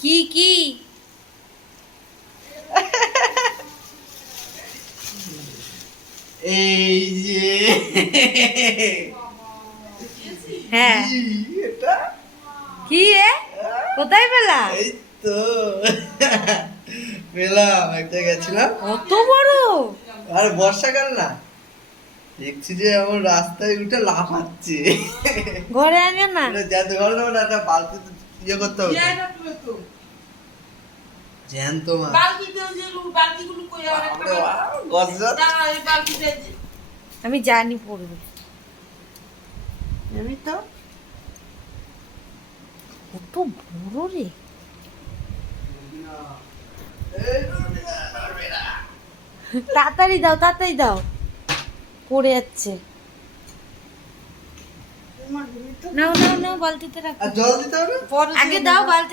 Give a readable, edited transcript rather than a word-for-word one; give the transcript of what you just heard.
কি কি এই যে হ্যাঁ কি এটা? কি এ কোথায় পেলা এই তো পেলাম, একটা গেছিলাম। কত বড় আর বর্ষাকাল না, দেখছি যে আমার রাস্তায় উঠে লাফাচ্ছে। ঘরে আনে না যেতে পারো না, একটা বালতি ইয়ে করতে হবে। জ্যান্ত মাছ। বাপরে বাপ, গজরাজ। আমি জানি পড়বে আমি তো কত বড় রে তাড়াতাড়ি দাও পড়ে যাচ্ছে নাও বালতিতে রাখো আর জল দিতে হবে। আগে দাও বালতি